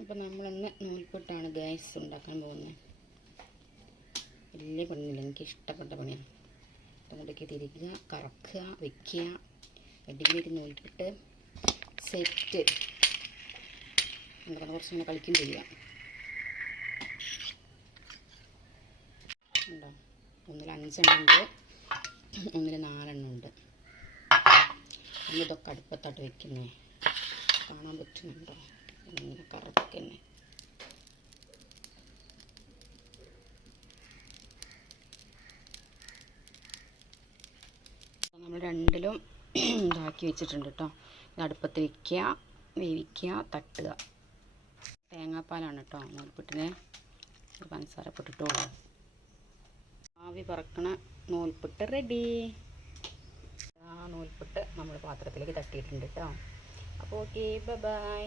അപ്പോൾ നമ്മളിന്ന് നൂൽപുട്ടാണ് ഗ്യാസ് ഉണ്ടാക്കാൻ പോകുന്നത്. വലിയ പണിയില്ല, എനിക്ക് ഇഷ്ടപ്പെട്ട പണിയാണ്. അങ്ങോട്ടേക്ക് തിരിക്കുക, കറക്കുക, വയ്ക്കുക, അടിപൊളി നൂൽപുട്ട് സെറ്റ്. നമുക്ക് കുറച്ച് ഇങ്ങനെ കളിക്കും ചെയ്യാം. ഉണ്ടോ? ഒന്നിൽ 5 എണ്ണം ഉണ്ട്, ഒന്നിൽ 4 എണ്ണം ഉണ്ട്. ഇതൊക്കെ അടുപ്പത്തോട്ട് വെക്കുന്നേ കാണാൻ പറ്റുന്നുണ്ടോ? ഇങ്ങനെ കറക്കന്നെ. നമ്മൾ രണ്ടിലും ഇതാക്കി വെച്ചിട്ടുണ്ട് കേട്ടോ. ഇത് അടുപ്പത്ത് വയ്ക്കുക, വേവിക്കുക, തട്ടുക. തേങ്ങാപ്പാലാണ് കേട്ടോ നൂൽപുട്ടിന്. പഞ്ചസാര പൊട്ടിട്ടോളൂ. ആവി പറക്കണ നൂൽപുട്ട് റെഡി. ആ നൂൽപുട്ട് നമ്മൾ പാത്രത്തിലേക്ക് തട്ടിയിട്ടുണ്ട് കേട്ടോ. അപ്പോൾ ഓക്കെ, ബൈ.